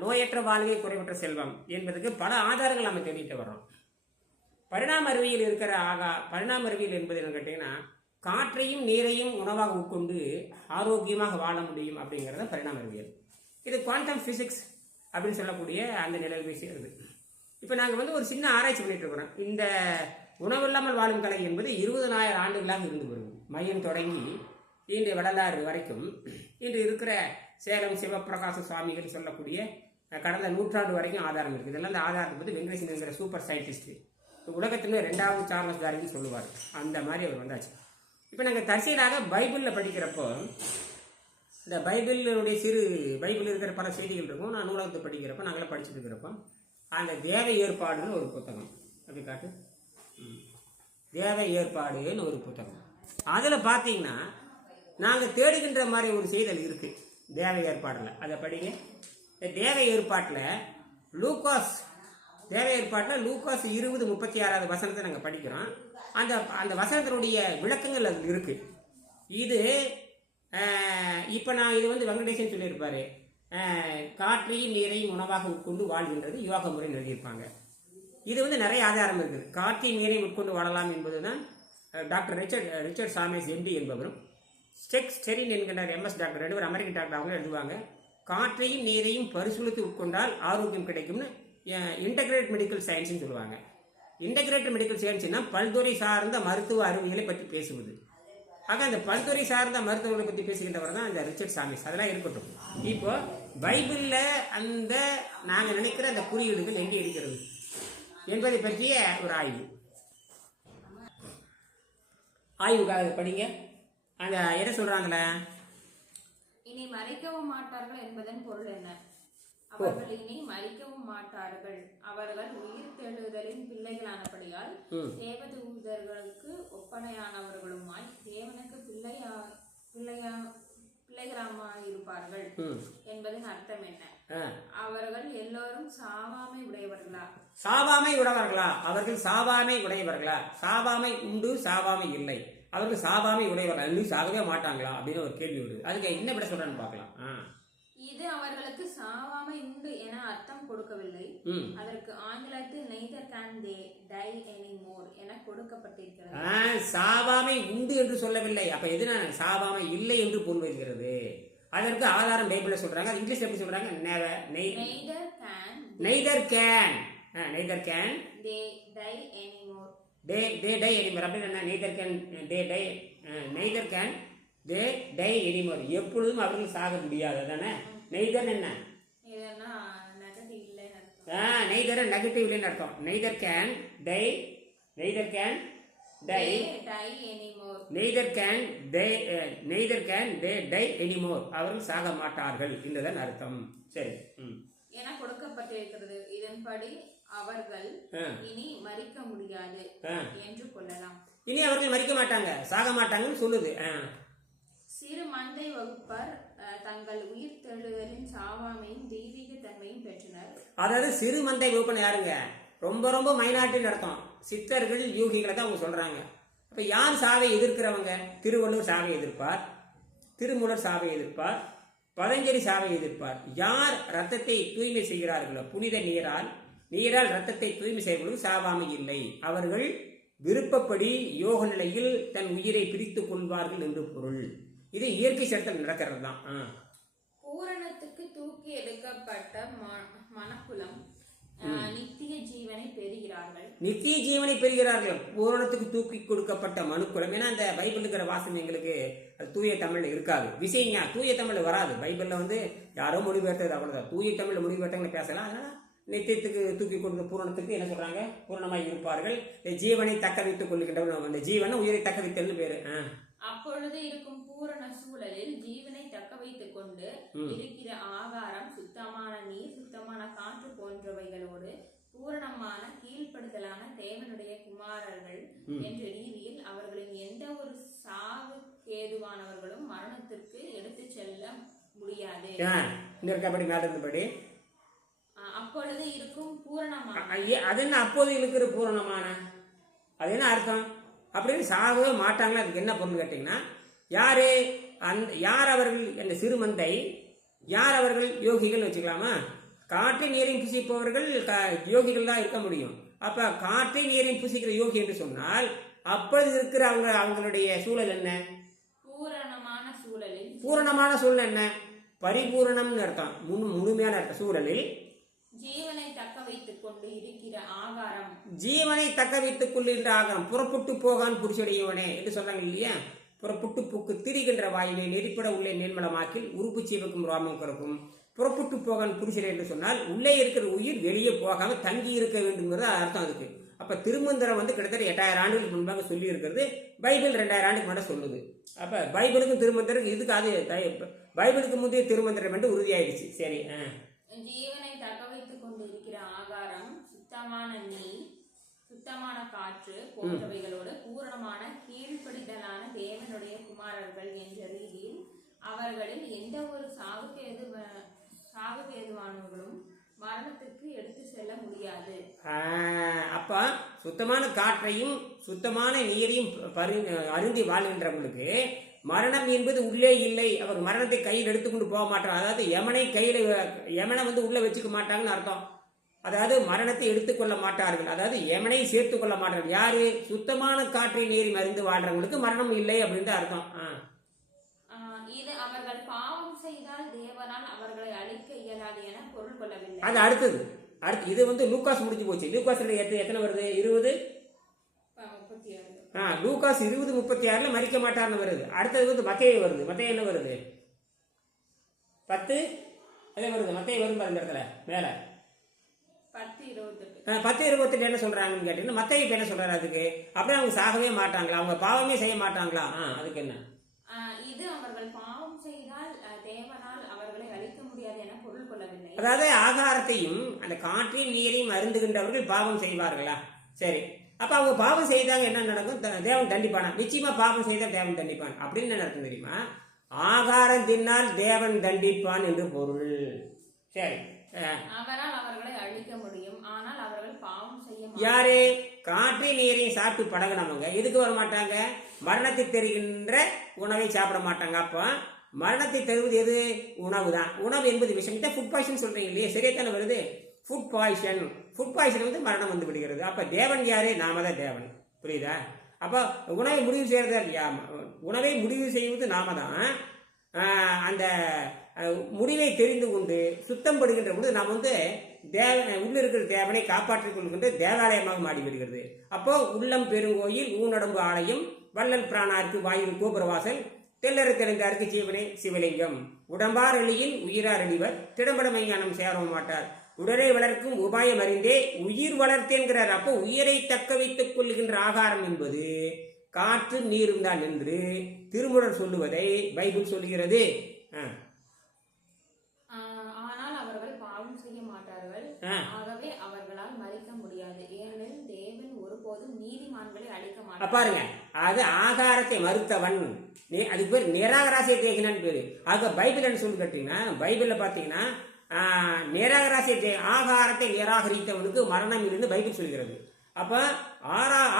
நோயற்ற வாழ்வே குறைவற்ற செல்வம் என்பதுக்கு பல ஆதாரங்கள் நம்ம தேடிட்டு வர்றோம். பரிணாம அறிவியல் இருக்கிற பரிணாம அறிவியல் என்பது என்ன கேட்டீங்கன்னா, காற்றையும் நீரையும் உணவாக உட்கொண்டு ஆரோக்கியமாக வாழ முடியும் அப்படிங்கிறத பரிணாம அறிவியல். இது குவாண்டம் பிசிக்ஸ் அப்படின்னு சொல்லக்கூடிய அந்த நிலையை சேருது. இப்போ நாங்கள் ஒரு சின்ன ஆராய்ச்சி பண்ணிட்டு இருக்கிறோம். இந்த உணவில்லாமல் வாழும் கலை என்பது 20,000 ஆண்டுகளாக இருந்து வருது. மையம் தொடங்கி இன்று வடலாறு வரைக்கும் இன்று இருக்கிற சேலம் சிவபிரகாச சுவாமிகள் சொல்லக்கூடிய கடந்த நூற்றாண்டு வரைக்கும் ஆதாரம் இருக்குது. இதெல்லாம் அந்த ஆதாரத்தை பற்றி வெங்கடேசன் சூப்பர் சயின்டிஸ்ட் உலகத்தில் 2வது சார்லஸ் டார்வின் சொல்லுவார். அந்த மாதிரி அவர் வந்தாச்சு. இப்போ நாங்கள் தற்செயலாக பைபிளில் படிக்கிறப்போ, இந்த பைபிள் இருக்கிற பல செய்திகள் இருக்கும். நான் நூலகத்தை படிக்கிறப்போ நாங்களாம் படிச்சுட்டு இருக்கிறப்போ அந்த தேவ ஏற்பாடுன்னு ஒரு புத்தகம், அப்படி காட்டு, தேவ ஏற்பாடுன்னு ஒரு புத்தகம். அதில் பார்த்தீங்கன்னா நாங்கள் தேடுகின்ற மாதிரி ஒரு செய்தல் இருக்குது தேவ ஏற்பாடில். அதை படிங்க. தேவ ஏற்பாட்டில் லூகாஸ் 20:36 வசனத்தை நாங்கள் படிக்கிறோம். அந்த வசனத்தினுடைய விளக்கங்கள் அதில் இருக்கு. இது இப்போ நான் இது வெங்கடேசன் சொல்லியிருப்பாரு, காற்றையும் நீரையும் உணவாக உட்கொண்டு வாழ்கின்றது யோக முறை எழுதியிருப்பாங்க. இது நிறைய ஆதாரம் இருக்குது. காற்றையும் நீரையும் உட்கொண்டு வாழலாம் என்பதுதான் டாக்டர் ரிச்சர்ட் சாமேஸ் எம்டி என்பவரும் ஸ்டெரின் என்கின்ற MS டாக்டர் 2 அமெரிக்கன் டாக்டர் அவங்க எழுதுவாங்க. காற்றையும் நீரையும் பரிசீலித்து உட்கொண்டால் ஆரோக்கியம் கிடைக்கும்னு இன்டகிரேட் மெடிக்கல் சயின்ஸ்னு சொல்லுவாங்க. இன்டகிரேட்டட் மெடிக்கல் சயின்ஸ்னா பல்துறை சார்ந்த மருத்துவ அறிவியலை பற்றி பேசுவது. ஆக அந்த பல்துறை சார்ந்த மருத்துவங்களை பற்றி பேசுகின்றவர் தான் அந்த ரிச்சர்ட் சாமிஸ். அதெல்லாம் இருக்கட்டும். இப்போ பைபிளில் அந்த நாங்கள் நினைக்கிற அந்த குறியீடுகள் எங்கே இருக்கிறது என்பதை பற்றிய ஒரு ஆய்வுக்காக படிங்க. அந்த என்ன சொல்றாங்களே, இனி மறைக்கவும் மாட்டார்கள் என்பதன் பொருள் என்ன? அவர்கள் இனி மறிக்கவும் மாட்டார்கள். அவர்கள் உயிர் தெழுதலின் பிள்ளைகளானபடியால் தேவதூதர்களுக்கு ஒப்பனையானவர்களுமாய் தேவனுக்கு பிள்ளைகளாயிருப்பார்கள் என்பதன் அர்த்தம் என்ன? அவர்கள் எல்லோரும் சாவாமை உடையவர்களா? அவர்கள் சாவாமை உடையவர்களா? சாவாமை உண்டு, சாவாமை இல்லை. அவர்கள் சாவாமை உடையவர்கள், இன்னும் சாகவே மாட்டாங்களா அப்படின்னு ஒரு கேள்வி வருது. அதுக்கு என்ன விட சொல்றான்னு பார்க்கலாம். இது அவர்களுக்கு சாவாமை உண்டு என அர்த்தம் கொடுக்கவில்லை. அதற்கு ஆங்கிலத்தில் neither can they die anymore என கொடுக்கப்பட்டிருக்கிறது. சாவாமை உண்டு என்று சொல்லவில்லை. அப்ப எதுனா சாவாமை இல்லை என்று பொருள் வருகிறது. அதற்கு ஆதாரம் பைபிள்ல சொல்றாங்க. இங்கிலீஷ்ல எப்படி சொல்றாங்க? neither can they die anymore. they die anymore அப்படின்னா neither can they die anymore. எப்பொழுதும் அவர்கள் சாக முடியாது தானே. நெய்தர் என்ன? நெய்தர் நெகட்டிவ் இல்லைன்னு அர்த்தம். neither can die die anymore. அவர்கள் சாக மாட்டார்கள் என்றுதான் அர்த்தம். சரி என கொடுக்கப்பட்டிருக்கிறது. இதன்படி அவர்கள் இனி மரிக்க முடியாது என்று கொள்ளலாம். இனி அவர்கள் மரிக்க மாட்டாங்க, சாக மாட்டாங்கன்னு சொல்லுது. சிறு மந்தை வகுப்பார் தங்கள் உயிர் தெழுதலின் சாவாமையும் தெய்வீக தன்மையும் பெற்றனர். அதாவது சிறு மந்தை வகுப்புன்னு யாருங்க? ரொம்ப ரொம்ப மைனாரிட்டி அர்த்தம். சித்தர்கள் யூகிகளை தான் அவங்க சொல்றாங்க. அப்ப யார் சாவை எதிர்க்கிறவங்க? திருவள்ளுவர் சாவை எதிர்ப்பார், திருமூலர் சாவை எதிர்ப்பார், பதஞ்சலி சாவை எதிர்ப்பார். யார் ரத்தத்தை தூய்மை செய்கிறார்களோ, புனித நீரால் ரத்தத்தை தூய்மை செய்வர்களுக்கு சாவாமை இல்லை. அவர்கள் விருப்பப்படி யோக நிலையில் தன் உயிரை பிரித்துக் கொள்வார்கள் என்று பொருள். இது இயற்கை சட்டத்தில் நடக்கிறது தான். பூரணத்துக்கு தூக்கி எடுக்கப்பட்ட மனக்குலம் நித்திய ஜீவனை பெறுகிறார்கள். பூரணத்துக்கு தூக்கி கொடுக்கப்பட்ட மனுக்குலம். ஏன்னா அந்த பைபிள் இருக்கிற வாசனை எங்களுக்கு அது தூய தமிழ்ல இருக்காது. விஷயங்க தூய தமிழ்ல வராது. பைபிள்ல யாரோ மொழிபெயர்த்தது அவ்வளவுதான். தூய தமிழ்ல மொழிபெயர்த்தவங்களை பேசலாம். அதனால நித்தியத்துக்கு தூக்கி கொடுத்த பூரணத்துக்கு என்ன சொல்றாங்க? பூரணமாய் இருப்பார்கள். ஜீவனை தக்க வைத்துக் கொள்ளுகின்றவர்கள். அந்த ஜீவனை உயிரை தக்க வைத்தல் பேரு. அப்பொழுது இருக்கும் பூரண சூழலில் ஜீவனை தக்க வைத்துக் கொண்டு இருக்கிற ஆகாரம், சுத்தமான நீர், சுத்தமான காற்று போன்றவைகளோடு பூரணமான கீழ்ப்படுதலான தேவனுடைய குமாரர்கள் என்ற ரீதியில் அவர்களின் எந்த ஒரு சாவு கேதுவானவர்களும் மரணத்திற்கு எடுத்து செல்ல முடியாது. அப்பொழுது இருக்கும் பூரணமான, அது என்ன அப்போது இருக்கிற பூரணமான, அது என்ன அர்த்தம்? அப்படின்னு சாகவே மாட்டாங்களா? அதுக்கு என்ன பொருள் கேட்டீங்கன்னா, யார் அவர்கள்? அந்த சிறுமந்தை யார் அவர்கள்? யோகிகள் வச்சுக்கலாமா? காற்றை நீரையும் புசிப்பவர்கள் யோகிகள் தான் இருக்க முடியும். அப்ப காற்றை நீரையும் புசிக்கிற யோகி என்று சொன்னால் அப்பொழுது இருக்கிற அவங்களுடைய சூழல் என்ன? பூரணமான சூழலில். பூரணமான சூழல் என்ன? பரிபூரணம்னு அர்த்தம், முழுமையான அர்த்தம். சூழலில் ஜீவனை தக்க வைத்துக் கொண்டு இருக்கிற ஆகாரம். ஜீவனை தக்க வைத்துக் கொள்கின்ற ஆகாரம். புறப்பட்டு போகான் புருஷடையவனே என்று சொல்றாங்க இல்லையா? புறப்பட்டு போக்கு திரிகின்ற வாயிலை நெறிப்பட உள்ளே நேர்மலமாக்கில் உறுப்பு சீவக்கும் ரோமம் கறக்கும். புறப்பட்டு போகான் புருஷர் என்று சொன்னால் உள்ளே இருக்கிற உயிர் வெளியே போகாம தங்கி இருக்க வேண்டும்ங்கிறது அர்த்தம் அதுக்கு. அப்ப திருமந்திரம் கிட்டத்தட்ட 8000 ஆண்டுகளுக்கு முன்பாக சொல்லி இருக்கிறது. பைபிள் 2000 ஆண்டுக்கு முன்னாடி சொல்லுது. அப்ப பைபிளுக்கும் திருமந்திரம் இதுக்கு அது பைபிளுக்கு முந்தைய திருமந்திரம் என்று உறுதியாயிடுச்சு. சரி. ஜீவனை தக்க வைத்துக் கொண்டு இருக்கிற ஆகாரம், சுத்தமான நீர், சுத்தமான காற்று போன்றவைகளோடு பூரணமான கீழ்ப்படிதலான தேவனுடைய குமாரர்கள் என்ற ரீதியில் அவர்களில் எந்த ஒரு சாவுக்கு ஏதுவானவர்களும் மரணத்திற்கு எடுத்து செல்ல முடியாது. அப்ப சுத்தமான காற்றையும் சுத்தமான நீரையும் அருந்தி வாழ்கின்றவங்களுக்கு மரணம் என்பது உள்ளே இல்லை. அவர் மரணத்தை கையில் எடுத்துக்கொண்டு போக மாட்டார். அதாவது யமனை உள்ள வச்சுக்க மாட்டாங்கன்னு அர்த்தம். அதாவது மரணத்தை எடுத்துக்கொள்ள மாட்டார்கள். அதாவது யமனை சேர்த்து கொள்ள மாட்டார்கள். யாரு? சுத்தமான காற்றை நீரை மருந்து வாழ்றவங்களுக்கு மரணம் இல்லை அப்படின்னு அர்த்தம். இது அவர்கள் பாவம் செய்தால் தேவனால் அவர்களை அழிக்க இயலாது என பொருள் கொள்ளவில்லை. அது அடுத்தது இது லூகாஸ் முடிஞ்சு போச்சு. லூகாஸ் எத்தனை வருது? 20 லூகாஸ் 20:36 மரிக்க மாட்டார்னு வருது. அடுத்தது மத்தேயு வருது. மத்தேயு என்ன வருது? 10 அதே வருது. மத்தேயு வரும் பாருங்க இடத்துல மேல 10:28 என்ன சொல்றாங்கன்னு கேட்டீங்கன்னா மத்தேயு என்ன சொல்றாரு அதுக்கு? அப்படியே அவங்க சாகவே மாட்டாங்களா? அவங்க பாவமே செய்ய மாட்டாங்களா? அதுக்கு என்ன? இது அவர்கள் பாவம் செய்தால் தேவனால் அவர்களை அழிக்க முடியாது என பொருள் கொள்ளவில்லை. அதாவது ஆகாரத்தையும் அந்த காற்றையும் நீரையும் அருந்துகின்றவர்கள் பாவம் செய்வார்களா? சரி. அப்ப அவங்க பாவம் செய்தாங்க என்ன நடக்கும்? தேவன் தண்டிப்பானா? நிச்சயமா பாவம் செய்தால் தேவன் தண்டிப்பான். அப்படின்னு என்ன அர்த்தம் தெரியுமா? ஆகாரம் தின்னால் தேவன் தண்டிப்பான் என்று பொருள். சரி. அவரால் அவர்களை அழிக்க முடியும், ஆனால் அவர்கள் பாவம் செய்ய யாரு? காற்றை நீரையும் சாப்பிட்டு பழகினவங்க எதுக்கு வர மாட்டாங்க? மரணத்தை தருகின்ற உணவை சாப்பிட மாட்டாங்க. அப்ப மரணத்தை தருவது எது? உணவு தான். உணவு என்பது விஷயம். ஃபுட் பாய்சன் சொல்றீங்க இல்லையா? சரியா தானே வருது? ஃபுட் பாய்சன் மரணம் விடுகிறது. அப்ப தேவன் யாரு? நாம தான் தேவன். புரியுதா? அப்ப உணவை முடிவு செய்யறதா இல்லையா? உணவை முடிவு செய்வது நாம தான். அந்த முடிவை தெரிந்து கொண்டு சுத்தம் படுகின்ற பொழுது நாம் உள்ள இருக்கிற தேவனை காப்பாற்றிக் கொள்கின்ற தேவாலயமாக மாறி வருகிறது. அப்போ உள்ளம் பெருங்கோயில், ஊனடம்பு ஆலயம், வள்ளல் பிராணாருக்கு வாயில் கோபுரவாசல், தெல்லறு தெரிந்தாருக்கு ஜீவனே சிவலிங்கம், உடம்பார் எளியின் உயிரார் எளிவர், திடம்பட மைஞானம் சேரவும் மாட்டார், உடலை வளர்க்கும் உபாயம் அறிந்தே உயிர் வளர்த்தேன்கிறார். அப்போ உயிரை தக்க வைத்துக் கொள்கின்ற ஆகாரம் என்பது காற்று நீரும் தான் என்று திருமுறர் சொல்லுவதை பைபிள் சொல்லுகிறது. ஆனால் அவர்கள் பாவம் செய்ய மாட்டார்கள், ஆகவே அவர்களால் மரிக்க முடியாது, ஏனெனில் தேவன் ஒருபோதும் நீதிமான்களை அழிக்க மாட்டார். பாருங்க, அது ஆகாரத்தை மறுத்தவன், அதுக்கு பேர் நிராகராசிய தேகினான்னு பேரு. ஆக பைபிள் என்ன சொல்லி கேட்டீங்கன்னா, பைபிள்ல பாத்தீங்கன்னா நிராகராசிய ஆகாரத்தை நிராகரித்தவனுக்கு மரணம் இல்லைன்னு பைபிள் சொல்கிறது. அப்ப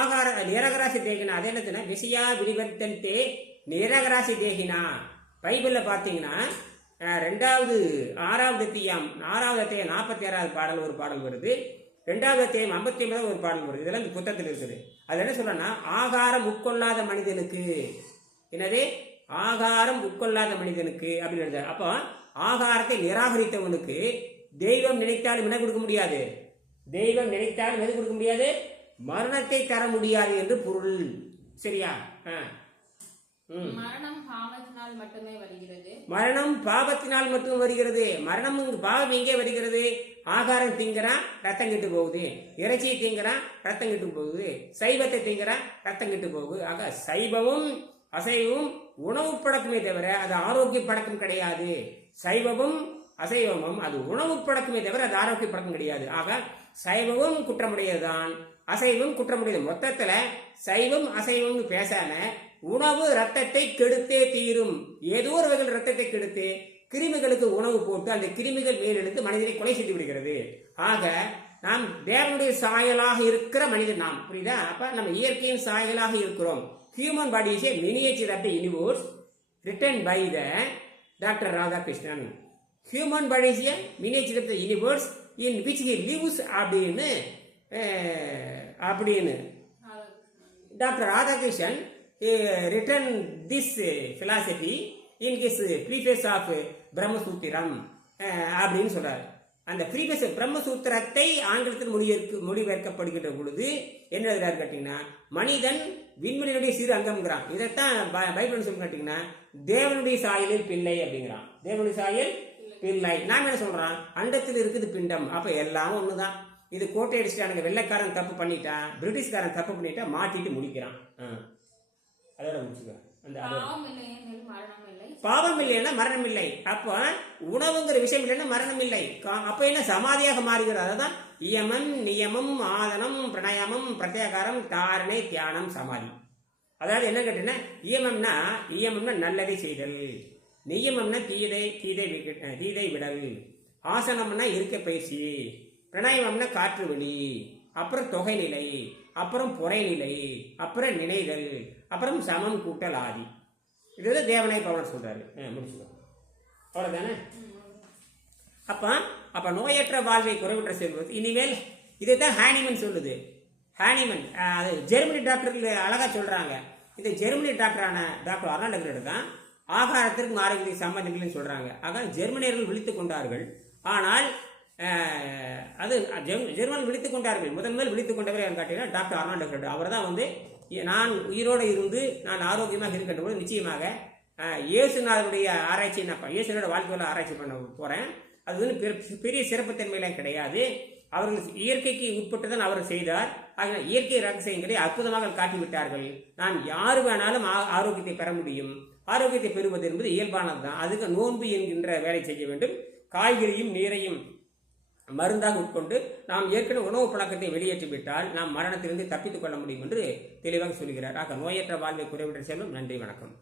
ஆகார நிராகராசி தேகினா அதே என்ன? விசையா விடிவத்தே நிராகராசி தேகினா. பைபிள்ல பாத்தீங்கன்னா 6வது அத்தியாயம் 46வது பாடல் ஒரு பாடல் வருது. 2வது அத்தியாயம் 59 ஒரு பாடல் வருது. இதெல்லாம் இந்த புத்தகத்தில் இருக்குது. அது என்ன சொல்றேன்னா, ஆகாரம் உட்கொள்ளாத மனிதனுக்கு, என்னது ஆகாரம் உட்கொள்ளாத மனிதனுக்கு அப்படின்னு எழுத. அப்போ ஆகாரத்தை நிராகரித்தவனுக்கு தெய்வம் நினைத்தாலும் என்ன கொடுக்க முடியாது? தெய்வம் நினைத்தாலும் எது கொடுக்க முடியாது? மரணத்தை தர முடியாது என்று பொருள். சரியா? மரணம் பாவத்தினால் மட்டுமே வருகிறது. மரணம் பாவத்தினால் மட்டும் வருகிறது. மரணம் பாவம் எங்கே வருகிறது? ஆகாரம் திங்கிறான், ரத்தம் கெட்டு போகுது. இறைச்சியை திங்கிறான், ரத்தம் கெட்டு போகுது. சைவத்தை திங்கிறான், ரத்தம் கெட்டு போகுது. ஆக சைவமும் அசைவமும் உணவு பழக்கமே தவிர அது ஆரோக்கிய பழக்கம் கிடையாது. சைவமும் அசைவமும் அது உணவு பழக்கமே தவிர அது ஆரோக்கிய பழக்கம் கிடையாது. ஆக சைவமும் குற்றமுடையதுதான், அசைவம் குற்றமுடையது. மொத்தத்துல சைவம் அசைவம்னு பேசாம உணவு ரத்தத்தை கெடுத்தே தீரும். ஏதோ ஒரு வகையில் ரத்தத்தை கெடுத்து கிருமிகளுக்கு உணவு போட்டு அந்த கிருமிகள் மேலெடுத்து மனிதனை கொலை செய்து விடுகிறது. ஆக நாம் தேவனுடைய சாயலாக இருக்கிற மனிதன் நாம். புரியுதா? அப்ப நம்ம இயற்கையின் சாயலாக இருக்கிறோம். Human body is a miniature of the universe written by the doctor Radhakrishnan. Human body is a miniature of the universe in which he lives அப்படின்னு doctor Radhakrishnan written this philosophy in his preface of Brahmasutra அப்படின்னு சொல்றாரு. அந்த preface பிரம்மசூத்திரத்தை ஆங்கிலத்தில் மொழிபெயர்க்கப்படுகின்ற பொழுது என்ன எழுதுறாரு கேட்டீங்கன்னா, மனிதன் விண்வெளியுடைய சிறு அங்கம்ங்கிறான். இதைத்தான் பைபிள் சொல்லி கேட்டீங்கன்னா தேவனுடைய சாயலில் பிள்ளை அப்படிங்கிறான். தேவனுடைய சாயல் பிள்ளை. நாம என்ன சொல்றான், அண்டத்தில் இருக்குது பிண்டம். அப்ப எல்லாம் ஒண்ணுதான். இது கோட்டை அடிச்சுட்டானுங்க. வெள்ளைக்காரன் தப்பு பண்ணிட்டான், பிரிட்டிஷ்காரன் தப்பு பண்ணிட்டா மாட்டிட்டு முடிக்கிறான். அதோட முடிச்சுக்க. அந்த பாவம் இல்லைன்னா மரணம் இல்லை. அப்போ உணவுங்கிற விஷயம் இல்லைன்னா மரணம் இல்லை. அப்ப என்ன சமாதியாக மாறுகிறது. அதுதான் இயமம் நியமம் ஆதனம் பிரணயமம் பிரத்யாகாரம் தாரணை தியானம் சமாதி. அதாவது என்ன கேட்டீங்கன்னா, இயமம்னா நல்லதை செய்தல், நியமம்னா தீதை விடல், ஆசனம்னா இருக்க பயிற்சி, பிரணயம்னா காற்று வெளி, அப்புறம் தொகைநிலை, அப்புறம் புறைநிலை, அப்புறம் நினைதல், அப்புறம் சமம் கூட்டல் ஆதி. இது தேவனை பவன் சொல்றாரு. முடிச்சுக்கோ, அவ்வளவுதானே. அப்ப நோயற்ற வாழ்வை குறைவற்ற செல்வது. இனிமேல் இதைத்தான் ஹானிமன் சொல்லுது. ஹானிமன் அது ஜெர்மனி டாக்டர்கள் அழகா சொல்றாங்க. இந்த ஜெர்மனி டாக்டரான டாக்டர் அர்னால்ட் தான் ஆகாரத்திற்கும் ஆரோக்கிய சம்பந்தங்கள்னு சொல்றாங்க. ஆக ஜெர்மனியர்கள் விழித்துக் கொண்டார்கள். ஆனால் அது ஜெர்மன் விழித்துக் கொண்டார்கள். முதல் விழித்துக் கொண்டவர் காட்டினா டாக்டர் அர்னால்ட். அவர் தான் வந்து நான் உயிரோடு இருந்து நான் ஆரோக்கியமாக இருக்கின்ற போது நிச்சயமாக இயேசுநாதனுடைய ஆராய்ச்சி, நான் இயேசுனோட வாழ்க்கையில் ஆராய்ச்சி பண்ண போறேன். அது வந்து பெரிய சிறப்புத்தன்மையெல்லாம் கிடையாது. அவர்கள் இயற்கைக்கு உட்பட்டு தான் அவர் செய்தார். ஆக இயற்கை ரகசியங்களை அற்புதமாக காட்டிவிட்டார்கள். நான் யாரு வேணாலும் ஆரோக்கியத்தை பெற முடியும். ஆரோக்கியத்தை பெறுவது என்பது இயல்பானது தான். அதுக்கு நோன்பு என்கின்ற வேலை செய்ய வேண்டும். காய்கறியும் நீரையும் மருந்தாக உட்கொண்டு நாம் ஏற்கனவே உணவு பழக்கத்தை வெளியேற்றிவிட்டால் நாம் மரணத்திலிருந்து தப்பித்துக் கொள்ள முடியும் என்று தெளிவாக சொல்கிறார். ஆக நோயற்ற வாழ்வை குறைவிட்ட செல்வம். நன்றி, வணக்கம்.